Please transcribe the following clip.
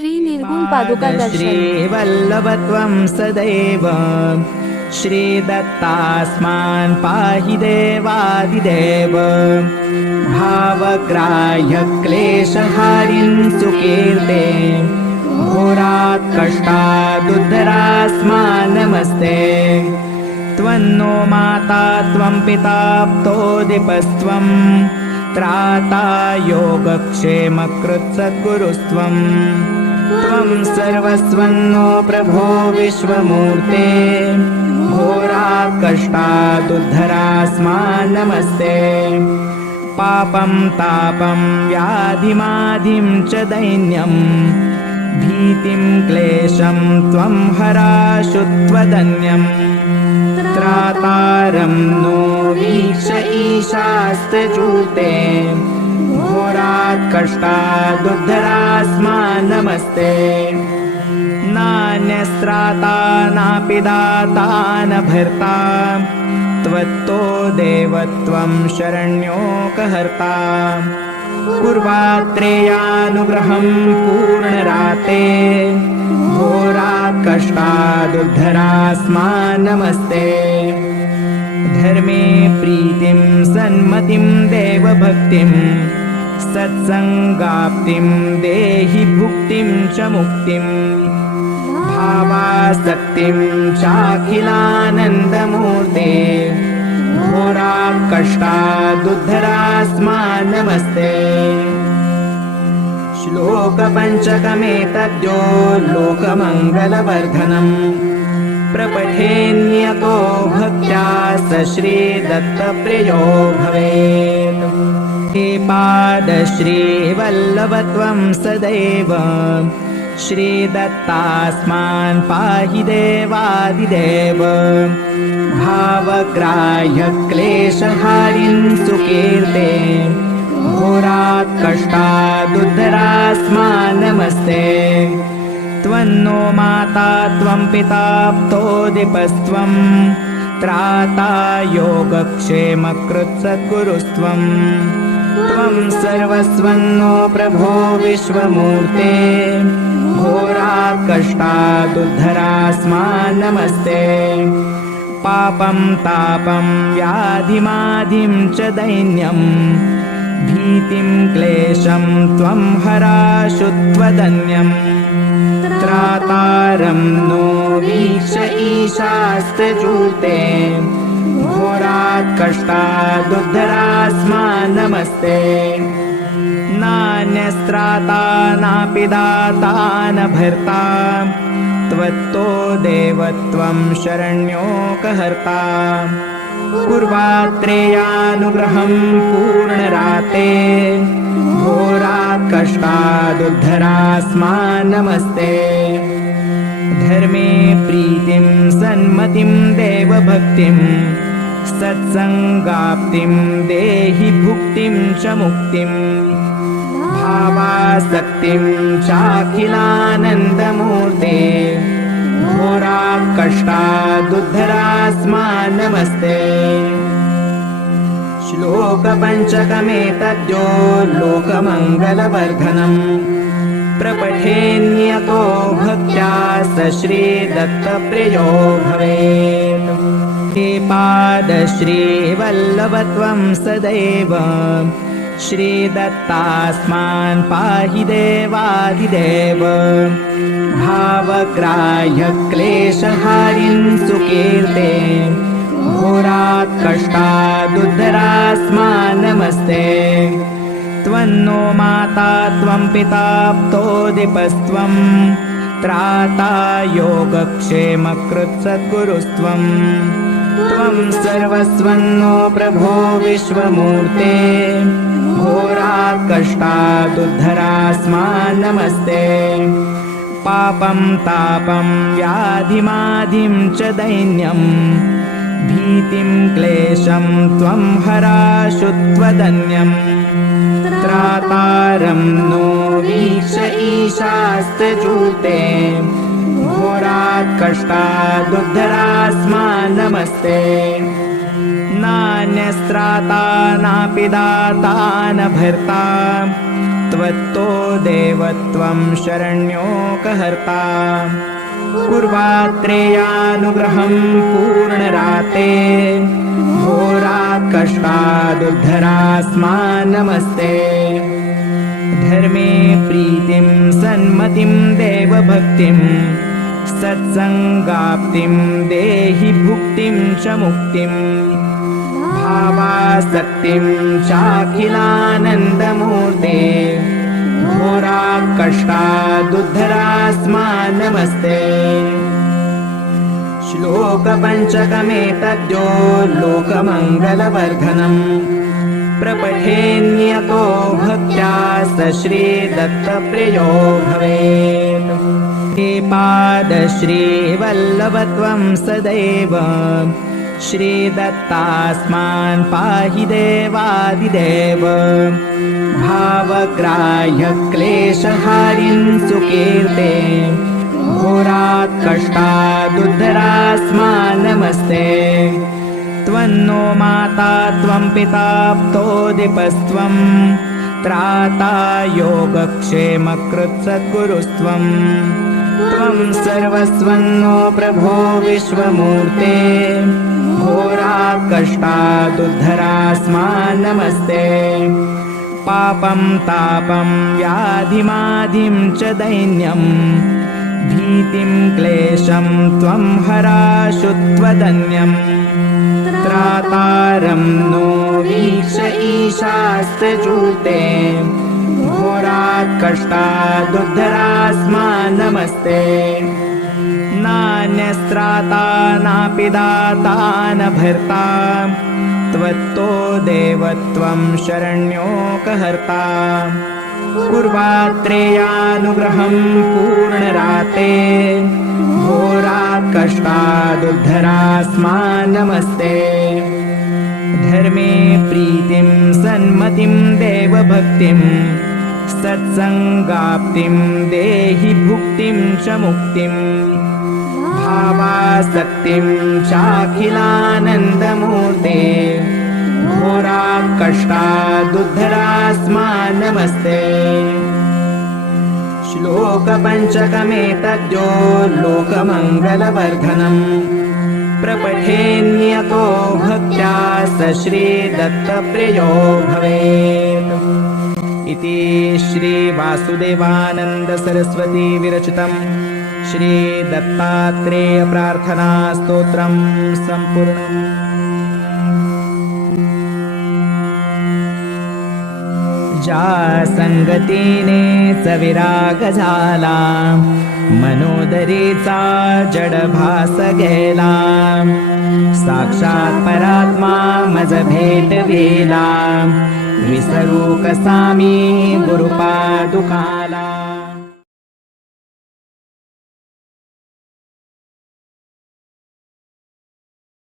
श्री निर्गुण पादुका श्री वल्लभत्वं सदैव श्री दत्तास्मान पाहि देवादिदेव भावग्राह्य क्लेशहारिन् सुकीर्ते घोरात् कष्टादुद्धरास्मा नमस्ते त्वन्नो माता त्वं पिताप्तो त्राता योगक्षेमकृत्सद्गुरुस्त्वम् त्वं सर्वस्वन्नो प्रभो विश्वमूर्ते घोराकष्टा दुद्धरास्मा नमस्ते पापं तापं व्याधिमाधिं च दैन्यम् भीतिं क्लेशं त्वं हराशुत्वदन्यं त्रातारं नो वीक्ष ईशास्त्रजूते त्कष्टादुद्धरास्मा नमस्ते नान्यस्राता दाता न भर्ता त्वत्तो देवत्वं शरण्योकहर्ता कुर्वात्रेयानुग्रहं पूर्णराते घोरात् दुद्धरास्मा नमस्ते धर्मे प्रीतिं सन्मतिं देवभक्तिम् सत्सङ्गाप्तिं देहि भुक्तिं च मुक्तिं भावासक्तिं चाखिलानन्दमूर्ते घोरा कष्टा दुद्धरास्मा नमस्ते श्लोकपञ्चकमेतद्यो लोकमङ्गलवर्धनम् प्रपठेऽन्यतो भक्त्या स श्रीदत्तप्रियो भवेत् पादश्रीवल्लभ त्वं सदैव श्रीदत्तास्मान् पाहि देवादिदेव भावग्राह्य क्लेशहारिन् सुकीर्ते घोरात्कष्टादुद्धरास्मान्नमस्ते त्वं त्वन्नो माता त्वं पिताब्तोऽधिपस्त्वं त्राता योगक्षेमकृत्सद्गुरुस्त्वम् सर्वस्वं नो प्रभो विश्वमूर्ते घोरा कष्टा नमस्ते पापं तापं व्याधिमाधिं च दैन्यम् भीतिं क्लेशं त्वं हराशुत्वदन्यम् त्रातारं नो वीक्ष ईशास्त्रजूते घोरा ष्टादुद्धरास्मा नमस्ते नान्यस्त्राता नापि दाता न भर्ता त्वत्तो देवत्वं शरण्योकहर्ता पूर्वात्रेयानुग्रहं पूर्णराते घोरात्कष्टादुद्धरास्मा नमस्ते धर्मे प्रीतिं सन्मतिं देवभक्तिम् सत्सङ्गाप्तिं देहि भुक्तिं च मुक्तिं भावासक्तिं चाखिलानन्दमूर्ते घोराकष्टादुद्धरास्मा दुद्धरास्मा नमस्ते श्लोकपञ्चकमेतद्यो लोकमङ्गलवर्धनं प्रपठेन्यतो भक्त्या स श्रीदत्तप्रियो भवेत् े पादश्रीवल्लभत्वं सदैव श्रीदत्तास्मान् पाहि देवादिदेव भावग्राह्य क्लेशहारिन् सुकीर्ते घोरात्कष्टादुदरास्मा नमस्ते त्वं नो माता त्वं त्राता योगक्षेमकृत्सद्गुरुस्त्वम् त्वम् सर्वस्वन्नो प्रभो विश्वमूर्ते घोराकष्टा तुद्धरास्मा नमस्ते पापं तापं व्याधिमाधिं च दैन्यम् भीतिं क्लेशं त्वं हराशुत्वदन्यं त्रातारं नो वीक्ष ईशास्तूते कष्टादुद्धरास्मा नमस्ते नान्यस्त्राता नापि दाता न भर्ता त्वत्तो देवत्वं शरण्योकहर्ता कुर्वात्रेयानुग्रहं पूर्णराते होरात्कष्टा नमस्ते धर्मे प्रीतिं सन्मतिं देवभक्तिम् सत्सङ्गाप्तिं देहि भुक्तिं च मुक्तिं भावासक्तिं चाखिलानन्दमूर्ते घोरा कष्टादुद्धरास्मा नमस्ते श्लोकपञ्चकमेतद्यो लोकमङ्गलवर्धनम् प्रपठेऽन्यतो भक्त्या स श्रीदत्तप्रियो भवेत् पादश्रीवल्लभ त्वं सदैव श्रीदत्तास्मान् पाहि देवादिदेव भावग्राह्य क्लेशहारिं सुकीर्ते घोरात्कष्टादुद्धरास्मान्नमस्ते त्वं नो माता त्वं पिताप्तोदिपस्त्वम् त्राता योगक्षेमकृत्सद्गुरुस्त्वम् त्वं सर्वस्वन्नो प्रभो विश्वमूर्ते कष्टा नमस्ते पापं तापं व्याधिमाधिं च दैन्यम् भीतिं क्लेशं त्वं हराशुत्वदन्यं त्रातारं नो वीक्ष ईशास्य ोरात्कष्टादुद्धरास्मा नमस्ते नान्यस्त्राता नापि दाता न भर्ता त्वत्तो देवत्वं शरण्योकहर्ता कुर्वात्रेयानुग्रहं पूर्णराते होरात्कष्टा दुद्धरास्मा नमस्ते धर्मे प्रीतिं सन्मतिं देवभक्तिम् सत्सङ्गाप्तिं देहि भुक्तिं च मुक्तिं भावासक्तिं चाखिलानन्दमूर्ते घोरा कष्टा दुग्धरास्मा नमस्ते श्लोकपञ्चकमेतज्जो लोकमङ्गलवर्धनम् प्रपठेन्यतो भक्त्या स श्रीदत्तप्रियो भवेत् इति सरस्वती विरचितम् श्री दत्तात्रेय प्रार्थना स्तोत्रम्पूर्णम् जा सङ्गतिने स विरागजाला मनोदरिता जडभासगेला साक्षात् परात्मा मजभेदवेला विसरू कसा गुरुपा गुरुपादुकाला